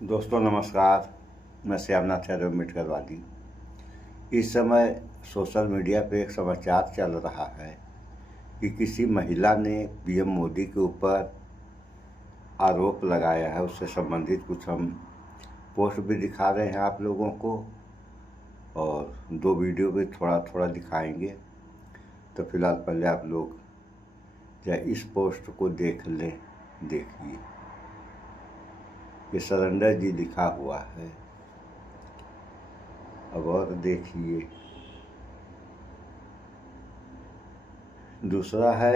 दोस्तों नमस्कार। मैं श्यामनाथ यादव मिटकरवादी। इस समय सोशल मीडिया पे एक समाचार चल रहा है कि किसी महिला ने पीएम मोदी के ऊपर आरोप लगाया है। उससे संबंधित कुछ हम पोस्ट भी दिखा रहे हैं आप लोगों को, और 2 वीडियो भी थोड़ा थोड़ा दिखाएंगे। तो फिलहाल पहले आप लोग या इस पोस्ट को देख लें। देखिए, ये सरेंडर जी लिखा हुआ है। अब और देखिए, दूसरा है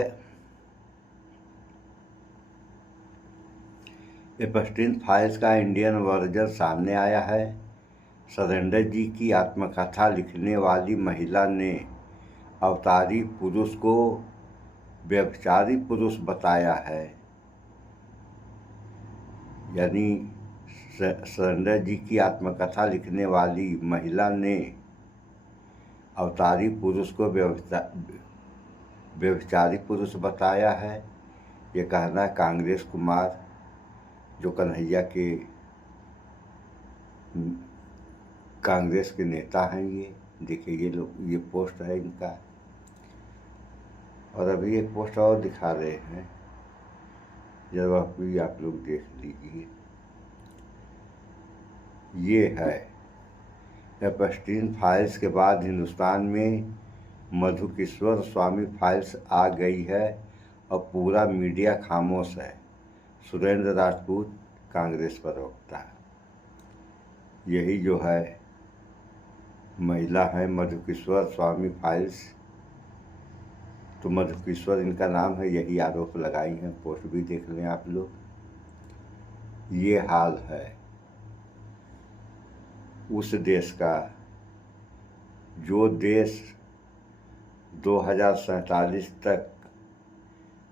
एपस्टीन फाइल्स का इंडियन वर्जन सामने आया है। सरेंडर जी की आत्मकथा लिखने वाली महिला ने अवतारी पुरुष को व्यभिचारी पुरुष बताया है। यानी सरेंडर जी की आत्मकथा लिखने वाली महिला ने अवतारी पुरुष को व्यभिचारी पुरुष बताया है। ये कहना है कांग्रेस कुमार, जो कन्हैया के कांग्रेस के नेता हैं। ये देखिए, ये लोग, ये पोस्ट है इनका। और अभी एक पोस्ट और दिखा रहे हैं, जब अभी आप लोग देख लीजिए। ये है एपस्टीन फाइल्स के बाद हिंदुस्तान में मधुकिश्वर स्वामी फाइल्स आ गई है और पूरा मीडिया खामोश है। सुरेंद्र राजपूत, कांग्रेस प्रवक्ता। यही जो है महिला है मधुकिश्वर स्वामी फाइल्स। तो मधुकिश्वर इनका नाम है, यही आरोप लगाई हैं। पोस्ट भी देख लें आप लोग। ये हाल है उस देश का जो देश 2047 तक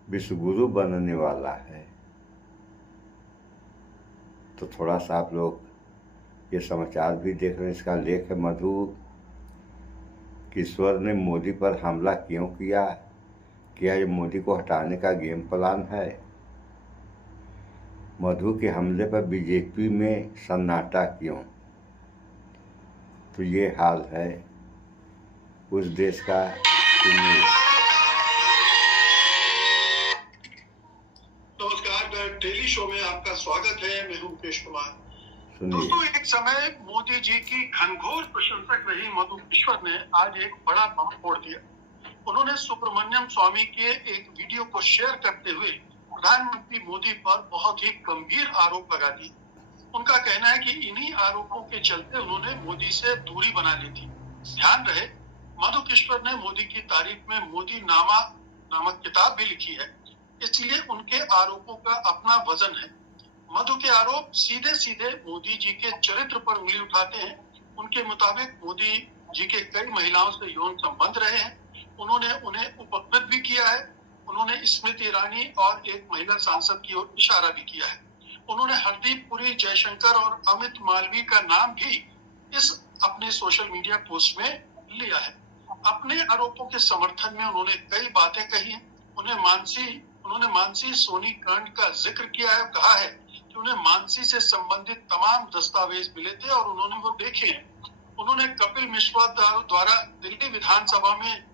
विश्वगुरु बनने वाला है। तो थोड़ा सा आप लोग ये समाचार भी देख रहे हैं। इसका लेख है, मधु किश्वर ने मोदी पर हमला क्यों किया? क्या ये मोदी को हटाने का गेम प्लान है? मधु के हमले पर बीजेपी में सन्नाटा क्यों? तो ये हाल है उस देश का। नमस्कार, डेली शो में आपका स्वागत है। मैं हूं मुकेश कुमार। दोस्तों, एक समय मोदी जी की घनघोर प्रशंसक रही मधु किश्वर ने आज एक बड़ा बम फोड़ दिया। उन्होंने सुब्रमण्यम स्वामी के एक वीडियो को शेयर करते हुए प्रधानमंत्री मोदी पर बहुत ही गंभीर आरोप लगा दिए। उनका कहना है कि इन्हीं आरोपों के चलते उन्होंने मोदी से दूरी बना ली थी। ध्यान रहे, मधु किश्वर ने मोदी की तारीफ में मोदी नामा नामक किताब भी लिखी है, इसलिए उनके आरोपों का अपना वजन है। मधु के आरोप सीधे सीधे मोदी जी के चरित्र पर उंगली उठाते हैं। उनके मुताबिक मोदी जी के कई महिलाओं से यौन संबंध रहे हैं। उन्होंने उन्हें उपकृत भी किया है। उन्होंने स्मृति ईरानी और एक महिला सांसद की ओर इशारा भी किया है। उन्होंने हरदीप पुरी, जयशंकर और अमित मालवीय का नाम भी इस अपने सोशल मीडिया पोस्ट में लिया है। अपने आरोपों के समर्थन में उन्होंने कई बातें कही हैं। उन्होंने मानसी सोनी कांड का जिक्र किया है। कहा है कि उन्हें मानसी से संबंधित तमाम दस्तावेज मिले थे और उन्होंने वो देखे हैं। उन्होंने कपिल मिश्रा द्वारा दिल्ली विधानसभा में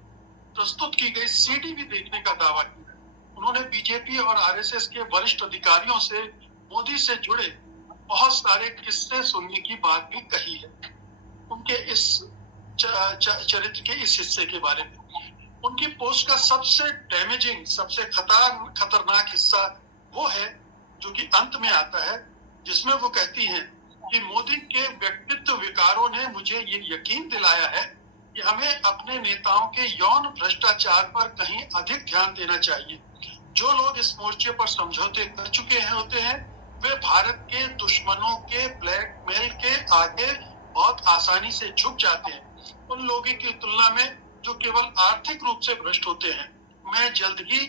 प्रस्तुत की गई सीडी भी देखने का दावा किया। उन्होंने बीजेपी और आरएसएस के वरिष्ठ अधिकारियों से मोदी से जुड़े बहुत सारे किस्से सुनने की बात भी कही है। उनके इस चरित्र के इस हिस्से के बारे में उनकी पोस्ट का सबसे डैमेजिंग, सबसे खतरनाक हिस्सा वो है जो कि अंत में आता है, जिसमें वो कहती हैं कि मोदी के व्यक्तित्व विकारों ने मुझे ये यकीन दिलाया है कि हमें अपने नेताओं के यौन भ्रष्टाचार पर कहीं अधिक ध्यान देना चाहिए। जो लोग इस मोर्चे पर समझौते कर चुके होते हैं, वे भारत के दुश्मनों के ब्लैकमेल के आगे बहुत आसानी से झुक जाते हैं, उन लोगों की तुलना में जो केवल आर्थिक रूप से भ्रष्ट होते हैं। मैं जल्द ही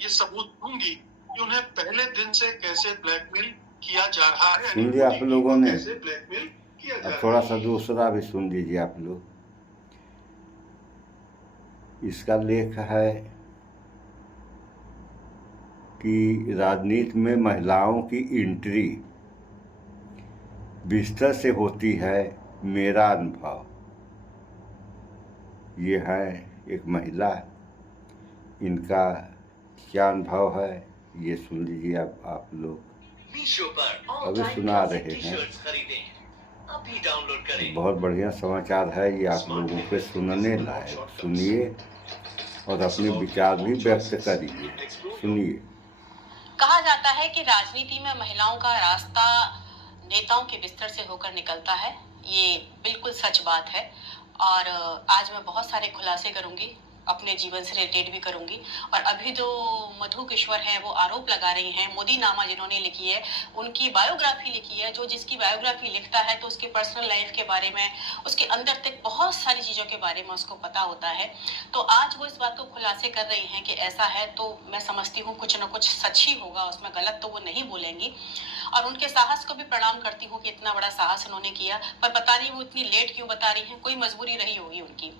ये सबूत दूंगी कि उन्हें पहले दिन से कैसे ब्लैकमेल किया जा रहा है। सुन लिया आप लोगों ने? कैसे ब्लैकमेल किया जा रहा है। थोड़ा सा दूसरा भी सुन लीजिए आप लोग। इसका लेख है कि राजनीति में महिलाओं की एंट्री बिस्तर से होती है मेरा अनुभव। ये है एक महिला, इनका क्या अनुभव है ये सुन लीजिए आप लोग। अभी सुना रहे हैं, बहुत बढ़िया समाचार है ये आप लोगों के सुनने लायक। सुनिए और अपने विचार भी व्यक्त करिए। सुनिए। कहा जाता है कि राजनीति में महिलाओं का रास्ता नेताओं के बिस्तर से होकर निकलता है। ये बिल्कुल सच बात है और आज मैं बहुत सारे खुलासे करूंगी, अपने जीवन से रिलेटेड भी करूंगी। और अभी जो मधु किश्वर है वो आरोप लगा रही हैं, मोदी नामा जिन्होंने लिखी है उनकी बायोग्राफी लिखी है। जो जिसकी बायोग्राफी लिखता है तो उसके पर्सनल लाइफ के बारे में, उसके अंदर तक बहुत सारी चीजों के बारे में उसको पता होता है। तो आज वो इस बात को खुलासे कर रही हैं कि ऐसा है, तो मैं समझती हूँ कुछ न कुछ सच ही होगा, उसमें गलत तो वो नहीं बोलेंगी। और उनके साहस को भी प्रणाम करती हूँ कि इतना बड़ा साहस उन्होंने किया। पर पता नहीं वो इतनी लेट क्यों बता रही हैं, कोई मजबूरी रही होगी उनकी।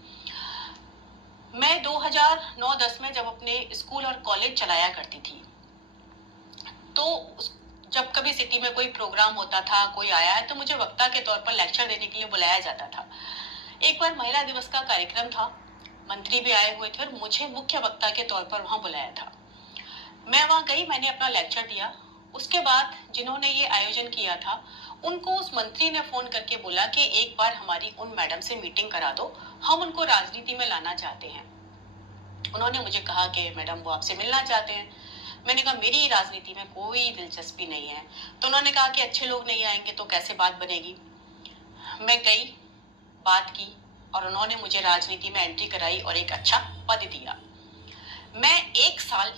मैं 2009-10 में जब अपने स्कूल और कॉलेज चलाया करती थी, तो जब कभी सिटी में कोई प्रोग्राम होता था, कोई आया है, तो मुझे वक्ता के तौर पर लेक्चर देने के लिए बुलाया जाता था। एक बार महिला दिवस का कार्यक्रम था, मंत्री भी आए हुए थे और मुझे मुख्य वक्ता के तौर पर वहां बुलाया था। मैं वहां गई, मैंने अपना लेक्चर दिया। उसके बाद जिन्होंने ये आयोजन किया था उनको उस मंत्री ने फोन करके बोला कि एक बार हमारी उन मैडम से मीटिंग करा दो, हम उनको राजनीति में लाना चाहते हैं। उन्होंने मुझे कहा कि मैडम वो आपसे मिलना चाहते हैं। मैंने कहा मेरी राजनीति में कोई दिलचस्पी नहीं है। तो उन्होंने कहा कि अच्छे लोग नहीं आएंगे तो कैसे बात बनेगी। मैं गई, बात की और उन्होंने मुझे राजनीति में एंट्री कराई और एक अच्छा पद दिया। मैं 1 साल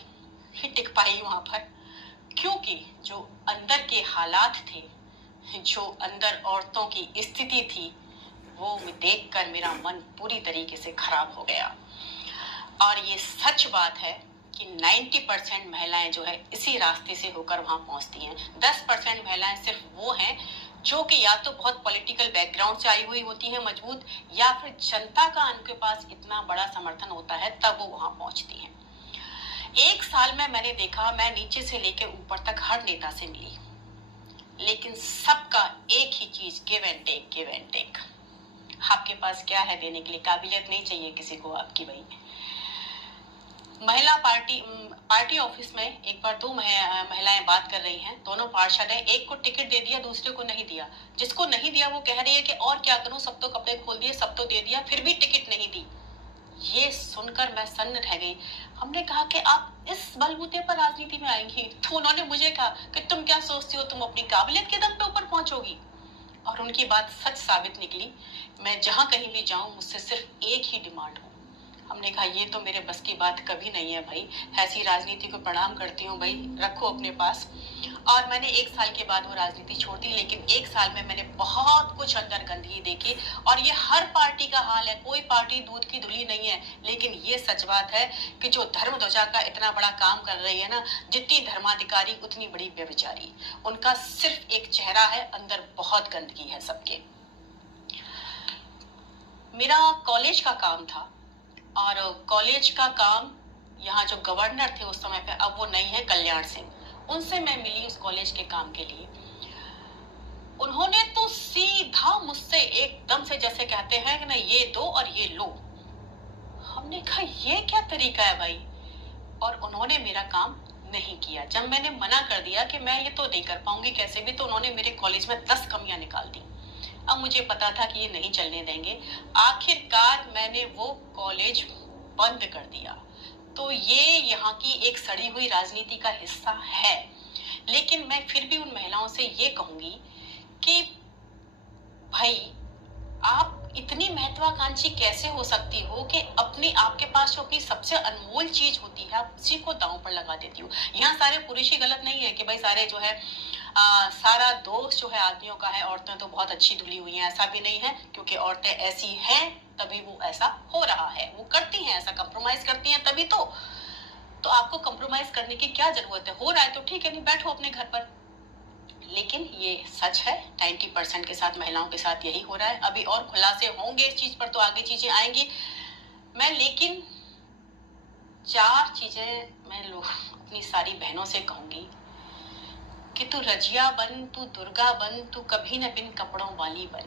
ही टिक पाई वहां पर, क्योंकि जो अंदर के हालात थे, जो अंदर औरतों की स्थिति थी, वो देखकर मेरा मन पूरी तरीके से खराब हो गया। और ये सच बात है कि 90% महिलाएं जो है इसी रास्ते से होकर वहां पहुंचती हैं। 10% महिलाएं सिर्फ वो हैं जो कि या तो बहुत पॉलिटिकल बैकग्राउंड से आई हुई होती हैं मजबूत, या फिर जनता का उनके पास इतना बड़ा समर्थन होता है तब वो वहां पहुंचती हैं। 1 साल में मैंने देखा, मैं नीचे से लेकर ऊपर तक हर नेता से मिली, लेकिन सबका एक ही चीज, give and take, give and take. आपके पास क्या है देने के लिए? काबिलियत नहीं चाहिए किसी को आपकी। भाई महिला पार्टी ऑफिस में एक बार 2 महिलाएं बात कर रही हैं, दोनों पार्षद हैं। एक को टिकट दे दिया, दूसरे को नहीं दिया। जिसको नहीं दिया वो कह रही है कि और क्या करूं, सब तो कपड़े खोल दिए, सब तो दे दिया, फिर भी टिकट नहीं दी। ये सुनकर मैं सन्न रह गई। हमने कहा कि आप इस बलबूते पर राजनीति में आएंगी? तो उन्होंने मुझे कहा कि तुम क्या सोचती हो, तुम अपनी काबिलियत के दम पे ऊपर पहुंचोगी? और उनकी बात सच साबित निकली। मैं जहां कहीं भी जाऊं मुझसे सिर्फ एक ही डिमांड हो। हमने कहा ये तो मेरे बस की बात कभी नहीं है भाई, ऐसी राजनीति को प्रणाम करती हूँ भाई, रखो अपने पास। और मैंने 1 साल के बाद वो राजनीति छोड़ दी। लेकिन 1 साल में मैंने बहुत कुछ अंदर गंदगी देखी और ये हर पार्टी का हाल है, कोई पार्टी दूध की धुली नहीं है। लेकिन ये सच बात है कि जो धर्म ध्वजा का इतना बड़ा काम कर रही है ना, जितनी धर्माधिकारी उतनी बड़ी व्यभिचारी। उनका सिर्फ एक चेहरा है, अंदर बहुत गंदगी है सबके। मेरा कॉलेज का काम था और कॉलेज का काम, यहाँ जो गवर्नर थे उस समय पे, अब वो नहीं है, कल्याण सिंह, उनसे मैं मिली उस कॉलेज के काम के लिए। उन्होंने तो सीधा मुझसे एकदम से, जैसे कहते हैं कि ना ये दो और ये लो। हमने कहा ये क्या तरीका है भाई? और उन्होंने मेरा काम नहीं किया। जब मैंने मना कर दिया कि मैं ये तो नहीं कर पाऊंगी कैसे भी, तो उन्होंने मेरे कॉलेज में 10 कमियां निकाल दी। अब मुझे पता था कि ये नहीं चलने देंगे। आखिरकार मैंने वो कॉलेज बंद कर दिया। तो ये यहाँ की एक सड़ी हुई राजनीति का हिस्सा है। लेकिन मैं फिर भी उन महिलाओं से ये कहूंगी कि भाई आप इतनी महत्वाकांक्षी कैसे हो सकती हो कि अपनी, आपके पास जो अपनी सबसे अनमोल चीज होती है आप उसी को दांव पर लगा देती हो। यहाँ सारे पुरुष ही गलत नहीं है कि भाई सारे जो है सारा दोष जो है आदमियों का है, औरतें तो बहुत अच्छी धुली हुई हैं, ऐसा भी नहीं है। क्योंकि औरतें ऐसी हैं तभी वो ऐसा हो रहा है, वो करती हैं ऐसा, कंप्रोमाइज करती हैं तभी तो आपको कंप्रोमाइज करने की क्या जरूरत है? हो रहा है तो ठीक है, नहीं बैठो अपने घर पर। लेकिन ये सच है 90% के साथ, महिलाओं के साथ यही हो रहा है। अभी और खुलासे होंगे इस चीज पर, तो आगे चीजें आएंगी। मैं लेकिन 4 चीजें मैं अपनी सारी बहनों से कहूंगी कि तू रजिया बन, तू दुर्गा बन, तू कभी न बिन कपड़ों वाली बन।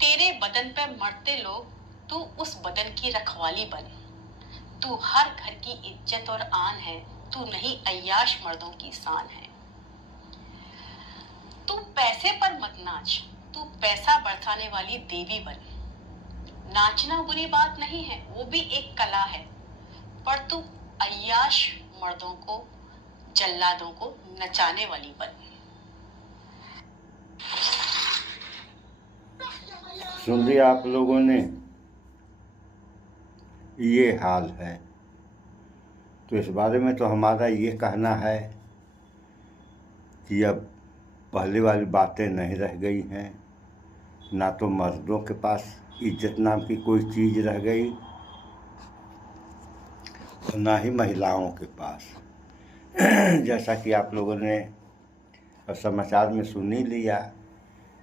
तेरे बदन पे मरते लोग, तू उस बदन की रखवाली बन। तू हर घर की इज्जत और आन है, तू नहीं अय्याश मर्दों की शान है। तू पैसे पर मत नाच, तू पैसा बरसाने वाली देवी बन। नाचना बुरी बात नहीं है, वो भी एक कला है, पर तू अय्याश मर्दों को, जल्लादों को नचाने वाली बन। सुन लिया आप लोगों ने, ये हाल है। तो इस बारे में तो हमारा ये कहना है कि अब पहले वाली बातें नहीं रह गई हैं, ना तो मर्दों के पास इज्जत नाम की कोई चीज़ रह गई और ना ही महिलाओं के पास। जैसा कि आप लोगों ने अब समाचार में सुन ही लिया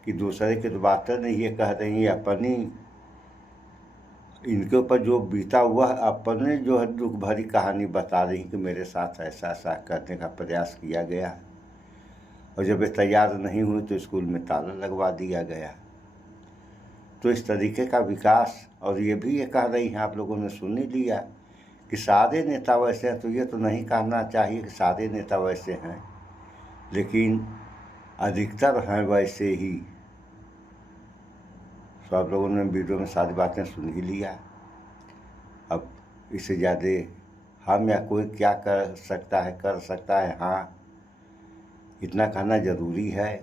कि दूसरे की तो बातें नहीं ये कह रही, अपनी इनके ऊपर जो बीता हुआ अपने जो है दुख भरी कहानी बता रही कि मेरे साथ ऐसा ऐसा करने का प्रयास किया गया और जब ये तैयार नहीं हुई तो स्कूल में ताला लगवा दिया गया। तो इस तरीके का विकास, और ये भी ये कह रही हैं, आप लोगों ने सुन ही लिया कि सारे नेता वैसे हैं। तो ये तो नहीं कहना चाहिए कि सारे नेता वैसे हैं, लेकिन अधिकतर हैं वैसे ही। तो आप लोगों ने वीडियो में सारी बातें सुन ही लिया। अब इससे ज़्यादा हम या कोई क्या कर सकता है। हाँ, इतना कहना ज़रूरी है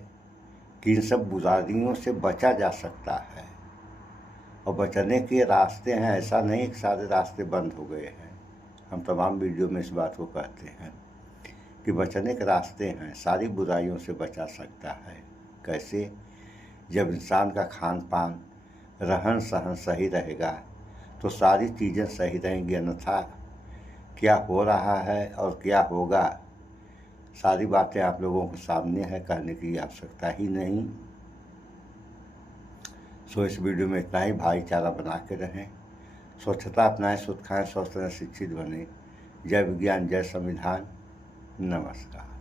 कि इन सब बुराइयों से बचा जा सकता है, और बचने के रास्ते हैं। ऐसा नहीं कि सारे रास्ते बंद हो गए हैं। हम तमाम वीडियो में इस बात को कहते हैं कि बचने के रास्ते हैं, सारी बुराइयों से बचा सकता है। कैसे? जब इंसान का खान पान, रहन सहन सही रहेगा तो सारी चीज़ें सही रहेंगी। अन्यथा क्या हो रहा है और क्या होगा, सारी बातें आप लोगों के सामने है, कहने की आवश्यकता ही नहीं। सो इस वीडियो में इतना ही। भाईचारा बना के रहें, स्वच्छता अपनाएं, शुद्ध खाएं, स्वस्थ रहें, शिक्षित बने। जय विज्ञान, जय संविधान। नमस्कार।